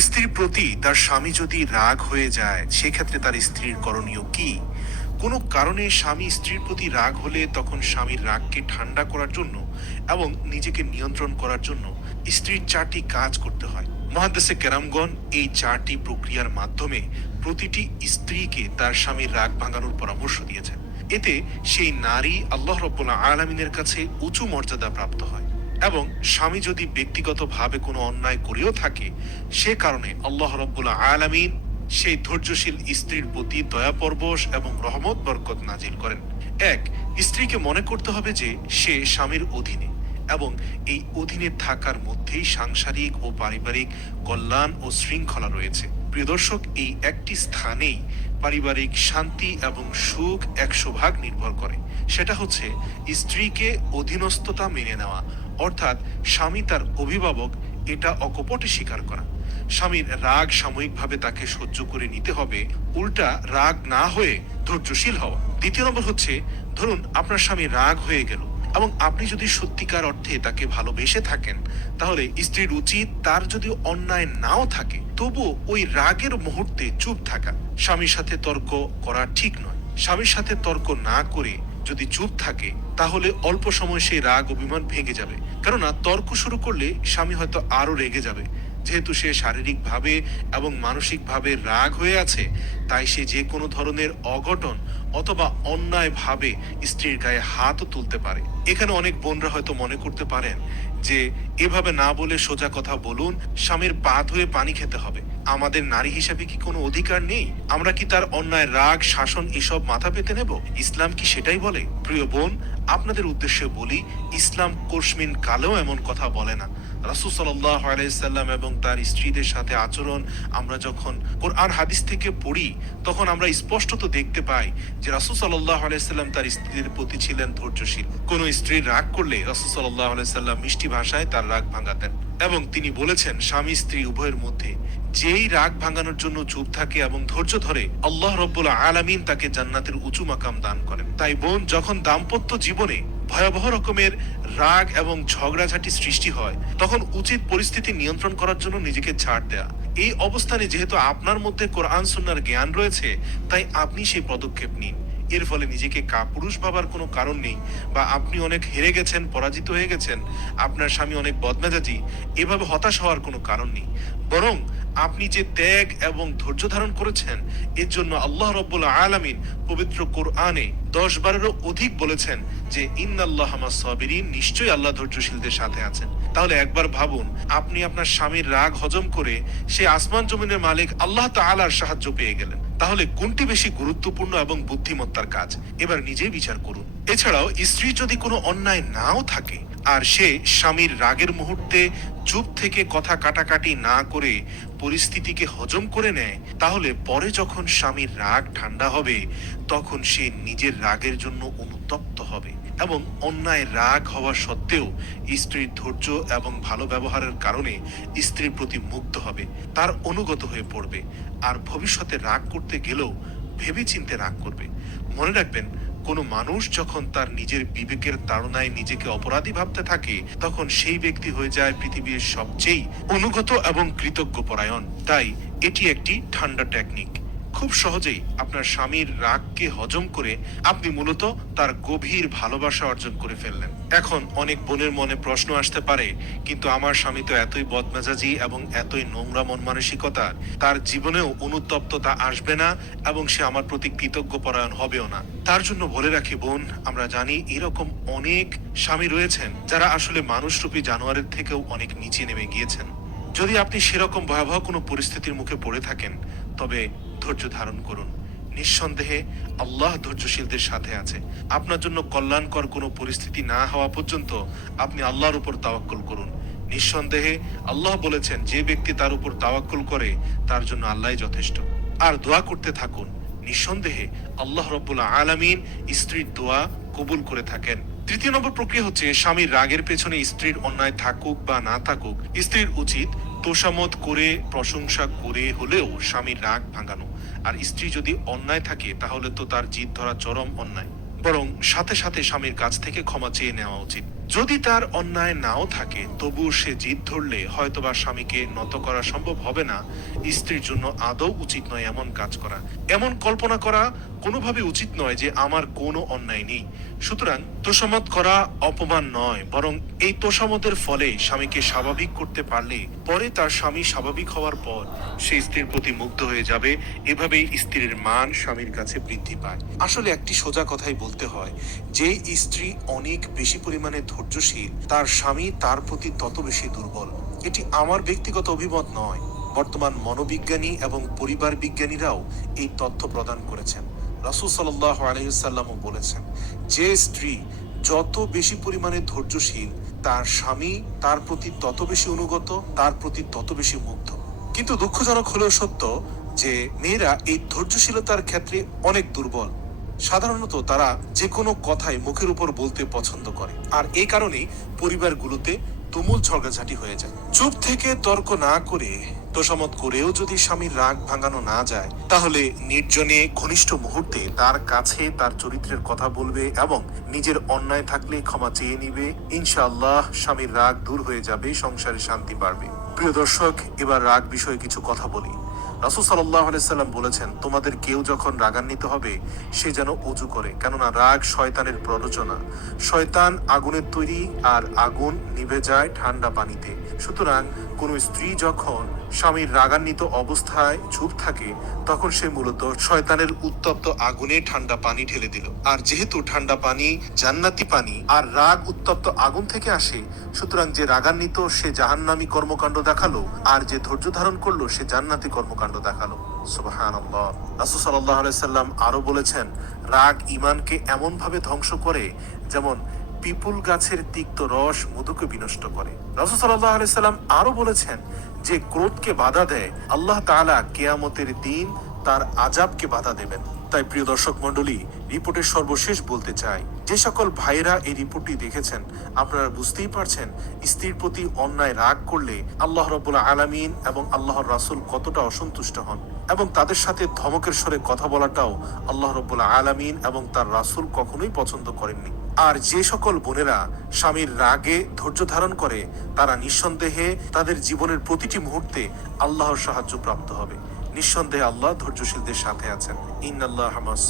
স্ত্রীর প্রতি তার স্বামী যদি রাগ হয়ে যায়, সেক্ষেত্রে তার স্ত্রীর করণীয় কি? কোনো কারণে স্বামী স্ত্রীর প্রতি রাগ হলে তখন স্বামীর রাগকে ঠান্ডা করার জন্য এবং নিজেকে নিয়ন্ত্রণ করার জন্য স্ত্রীর চারটি কাজ করতে হয়। মহাদেশে কেরামগণ এই চারটি প্রক্রিয়ার মাধ্যমে প্রতিটি স্ত্রীকে তার স্বামীর রাগ ভাঙানোর পরামর্শ দিয়েছেন। এতে সেই নারী আল্লাহ রব্বুল্লাহ আলমিনের কাছে উঁচু মর্যাদা প্রাপ্ত হয়। এবং স্বামী যদি ব্যক্তিগতভাবে কোনো অন্যায় করেও থাকে, সে কারণে আল্লাহ রব্বুল্লাহ আলামিন সেই ধৈর্যশীল স্ত্রীর প্রতি দয়াপরবশ এবং রহমত, বরকত নাজিল করেন। এক, স্ত্রীকে মনে করতে হবে যে সে স্বামীর অধীনে এবং এই অধীনে থাকার মধ্যেই সাংসারিক ও পারিবারিক কল্যাণ ও শৃঙ্খলা রয়েছে। প্রিয় দর্শক, এই একটি স্থানেই পারিবারিক শান্তি এবং সুখ একশো ভাগ নির্ভর করে। সেটা হচ্ছে স্ত্রীকে অধীনস্থতা মেনে নেওয়া অর্থাৎ স্বামী তার অভিভাবক এটা অকপটে স্বীকার করা। স্বামীর রাগ সাময়িকভাবে তাকে সহ্য করে নিতে হবে, উল্টা রাগ না হয়ে ধৈর্যশীল হওয়া। দ্বিতীয় নম্বর হচ্ছে, ধরুন আপনার স্বামী রাগ হয়ে গেল এবং আপনি যদি সত্যিকার অর্থে তাকে ভালোবেসে থাকেন, তাহলে স্ত্রীর উচিত তার যদি অন্যায় নাও থাকে, তবু ওই রাগের মুহূর্তে চুপ থাকা। স্বামীর সাথে তর্ক করা ঠিক নয়। স্বামীর সাথে তর্ক না করে যদি চুপ থাকে, তাহলে অল্প সময় সেই রাগ অভিমান ভেঙে যাবে। কেননা, তর্ক শুরু করলে স্বামী হয়তো আরও রেগে যাবে। যেহেতু সে শারীরিকভাবে এবং মানসিকভাবে রাগ হয়ে আছে, তাই সে যে কোনো ধরনের অঘটন অথবা অন্যায় ভাবে স্ত্রীর গায়ে হাতও তুলতে পারে। এখানে অনেক বোনরা হয়তো মনে করতে পারেন যে, এভাবে না বলে সোজা কথা বলুন, স্বামীর পা ধুয়ে পানি খেতে হবে। আমাদের নারী হিসাবে কি কোনো অধিকার নেই? আমরা কি তার অন্যায়, রাগ, শাসন এসব মাথা পেতে নেব? ইসলাম কি সেটাই বলে? প্রিয় বোন, আপনাদের উদ্দেশ্যে বলি, ইসলাম কোশমিন কালেও এমন কথা বলে না। রাসুল সাল্লাহ আলাইসাল্লাম এবং তার স্ত্রীদের সাথে আচরণ আমরা যখন কোরআন হাদিস থেকে পড়ি, তখন আমরা স্পষ্টত দেখতে পাই যে রাসুল সাল্লাহ আলাইসাল্লাম তার স্ত্রীদের প্রতি ছিলেন ধৈর্যশীল। কোন স্ত্রীর রাগ করলে রাসুল সাল্লাহ আলাইসাল্লাম মিষ্টি ভাষায় তার রাগ ভাঙাতেন। এবং তিনি বলেছেন, স্বামী স্ত্রী উভয়ের মধ্যে যেই রাগ ভাঙানোর জন্য চুপ থাকে এবং ধৈর্য ধরে, আল্লাহ রব্বুল আলামিন তাকে জান্নাতের উঁচু মাকাম দান করেন। তাই বোন, যখন দাম্পত্য জীবনে ভয়াবহ রকমের রাগ এবং ঝগড়াঝাটি সৃষ্টি হয়, তখন উচিত পরিস্থিতি নিয়ন্ত্রণ করার জন্য নিজেকে ছাড় দেয়া। এই অবস্থানে যেহেতু আপনার মধ্যে কোরআন সুন্নার জ্ঞান রয়েছে তাই আপনি সেই পদক্ষেপ নিন। এর ফলে নিজেকে কাপুরুষ ভাবার কোনো কারণ নেই বা আপনি অনেক হেরে গেছেন, পরাজিত হয়ে গেছেন, আপনার স্বামী অনেক বদমেজাজি, এভাবে হতাশ হওয়ার কোনো কারণ নেই। বরং আপনি যে ত্যাগ এবং ধৈর্য ধারণ করেছেন, এর জন্য আল্লাহ রব্বুল আলামিন পবিত্র কোরআনে দশ বারেরও অধিক বলেছেন যে, ইন্নাল্লাহ সাবিরিন নিশ্চয়ই আল্লাহ ধৈর্যশীলদের সাথে আছেন। তাহলে একবার ভাবুন, আপনি আপনার স্বামীর রাগ হজম করে সে আসমান জমিনের মালিক আল্লাহ তাআলার সাহায্য পেয়ে গেলেন। তাহলে কোনটি বেশি গুরুত্বপূর্ণ এবং বুদ্ধিমত্তার কাজ? এবার নিজেই বিচার করুন। এছাড়াও স্ত্রী যদি কোনো অন্যায় নাও থাকে আর সে স্বামীর রাগের মুহূর্তে চুপ থেকে কথা কাটাকাটি না করে পরিস্থিতিকে হজম করে নেয়, তাহলে পরে যখন স্বামীর রাগ ঠান্ডা হবে, তখন সে নিজের রাগের জন্য অনুতপ্ত হবে এবং অন্যায় রাগ হওয়া সত্ত্বেও স্ত্রীর ধৈর্য এবং ভালো ব্যবহারের কারণে স্ত্রীর প্রতি মুগ্ধ হবে, তার অনুগত হয়ে পড়বে, আর ভবিষ্যতে রাগ করতে গেলেও ভেবে চিনতে রাগ করবে। মনে রাখবেন কোনো মানুষ যখন তার নিজের বিবেকের তাড়নায় নিজেকে অপরাধী ভাবতে থাকে, তখন সেই ব্যক্তি হয়ে যায় পৃথিবীর সবচেয়ে অনুগত এবং কৃতজ্ঞ পরায়ণ তাই এটি একটি ঠান্ডা টেকনিক খুব সহজেই আপনার স্বামীর রাগকে হজম করে আপনি মূলত তার গভীর ভালোবাসা অর্জন করে ফেললেন। এখন অনেক বোনের মনে প্রশ্ন আসতে পারে, কিন্তু আমার স্বামী তো এতই বদমেজাজি এবং এতই নোংরা মন মানসিকতা, তার জীবনেও অনুতপ্ততা আসবে না এবং সে আমার প্রতি কৃতজ্ঞ পরায়ণ হবেও না। তার জন্য বলে রাখি বোন, আমরা জানি এরকম অনেক স্বামী রয়েছেন যারা আসলে মানুষরূপী জানোয়ারের থেকেও অনেক নিচে নেমে গিয়েছেন। যদি আপনি সেরকম ভয়াবহ কোনো পরিস্থিতির মুখে পড়ে থাকেন, তবে ধৈর্য ধারণ করুন। নিঃসন্দেহে আল্লাহ ধৈর্যশীলদের সাথে আছে। আপনার জন্য কল্যাণকর কোনো পরিস্থিতি না হওয়া পর্যন্ত আপনি আল্লাহর উপর তাওয়াক্কুল করুন। নিঃসন্দেহে আল্লাহ বলেছেন, যে ব্যক্তি তার উপর তাওয়াক্কুল করে, তার জন্য আল্লাহ যথেষ্ট। আর দোয়া করতে থাকুন। নিঃসন্দেহে আল্লাহ রব্বুল আলামিন স্ত্রীর দোয়া কবুল করে থাকেন। তৃতীয় নম্বর প্রক্রিয়া হচ্ছে স্বামীর রাগের পেছনে স্ত্রীর অন্যায় থাকুক বা না থাকুক, স্ত্রীর উচিত তোষামত করে, প্রশংসা করে হলেও স্বামীর রাগ ভাঙানো। আর স্ত্রী যদি অন্যায় থাকে, তাহলে তো তার জিত ধরা চরম অন্যায়। বরং সাথে সাথে স্বামীর কাছ থেকে ক্ষমা চেয়ে নেওয়া উচিত। যদি তার অন্যায় নাও থাকে, তবু সে জিদ ধরলে হয়তোবা স্বামীকে নত করা সম্ভব হবে না। স্ত্রীর জন্য আদৌ উচিত নয় এমন কাজ করা। এমন কল্পনা করা কোনোভাবে উচিত নয় যে আমার কোনো অন্যায় নেই। সুতরাং তোষামত করা অপমান নয়, বরং এই তোষামতের ফলে স্বামীকে স্বাভাবিক করতে পারলে পরে তার স্বামী স্বাভাবিক হওয়ার পর সে স্ত্রীর প্রতি মুগ্ধ হয়ে যাবে। এভাবেই স্ত্রীর মান স্বামীর কাছে বৃদ্ধি পায়। আসলে একটি সোজা কথাই বলতে হয় যে, স্ত্রী অনেক বেশি পরিমাণে ধৈর্যশীল। তার স্বামী তার প্রতি তত বেশি দুর্বল। এটি আমার ব্যক্তিগত অভিমত নয়। বর্তমান মনোবিজ্ঞানী এবং পরিবার বিজ্ঞানীরাও এই তথ্য প্রদান করেছেন। রাসুল সাল্লাহ আলহিসাল্লামও বলেছেন, যে স্ত্রী যত বেশি পরিমাণে ধৈর্যশীল, তার স্বামী তার প্রতি তত বেশি অনুগত, তার প্রতি তত বেশি মুগ্ধ। কিন্তু দুঃখজনক হলেও সত্য যে, মেয়েরা এই ধৈর্যশীলতার ক্ষেত্রে অনেক দুর্বল। সাধারণত তারা যে কোনো কথাই মুখের উপর বলতে পছন্দ করে। আর এই কারণেই পরিবারগুলোতে তুমুল ঝগড়াঝাটি হয়ে যায়। চুপ থেকে তর্ক না করে তোষামত করেও যদি স্বামীর রাগ ভাঙানো না যায়, তাহলে নির্জনে ঘনিষ্ঠ মুহূর্তে তার কাছে তার চরিত্রের কথা বলবে এবং নিজের অন্যায় থাকলে ক্ষমা চেয়ে নিবে। ইনশাআল্লাহ স্বামীর রাগ দূর হয়ে যাবে, সংসারে শান্তি বাড়বে। প্রিয় দর্শক, এবার রাগ বিষয়ে কিছু কথা বলি। রাসুল সাল্লাম বলেছেন, তোমাদের কেউ যখন রাগান্বিত হবে, সে যেন অজু করে। কেননা রাগ শয়তানের প্ররোচনা। শয়তান আগুনের তৈরি আর আগুন নিভে যায় ঠান্ডা পানিতে। সুতরাং কোনো স্ত্রী যখন স্বামীর রাগান্বিত অবস্থায় চুপ থাকে, তখন সে মূলত শয়তানের উত্তপ্ত আগুনে ঠান্ডা পানি ঢেলে দিল। আর যেহেতু ঠান্ডা পানি জান্নাতি পানি আর রাগ উত্তপ্ত আগুন থেকে আসে, সুতরাং যে রাগান্বিত সে জাহান্নামী কর্মকাণ্ড দেখাল, আর যে ধৈর্য ধারণ করল, সে জান্নাতি কর্মকাণ্ড দেখাল সুবাহান আল্লাহ রাসুল সাল্লাহ সাল্লাম আরও বলেছেন, রাগ ইমানকে এমন ভাবে ধ্বংস করে যেমন পিপুল গাছের তিক্ত রস মধুকে বিনষ্ট করে। রাসুল সাল্লাহ সাল্লাম আরও বলেছেন যে ক্রোধকে বাধা দেয়, আল্লাহ তাআলা কেয়ামতের দিন তার আজাবকে বাধা দেবেন। তাই প্রিয় দর্শক মণ্ডলী রিপোর্টের সর্বশেষ বলতে চাই, যে সকল ভাইরা এই রিপোর্টটি দেখেছেন, আপনারা বুঝতেই পারছেন, স্ত্রীর প্রতি অন্যায় রাগ করলে আল্লাহ রবুল্লা আলামিন এবং আল্লাহর রাসূল কতটা অসন্তুষ্ট হন এবং তাদের সাথে ধমকের স্বরে কথা বলাটাও আল্লাহ রবুল্লা আলামিন এবং তার রাসূল কখনোই পছন্দ করেননি। আর যে সকল বোনেরা স্বামীর রাগে ধৈর্য ধারণ করে, তারা নিঃসন্দেহে তাদের জীবনের প্রতিটি মুহূর্তে আল্লাহর সাহায্য প্রাপ্ত হবে। নিঃসন্দেহে আল্লাহ ধৈর্যশীলদের সাথে আছেন। ইন্নাল্লাহ হামাস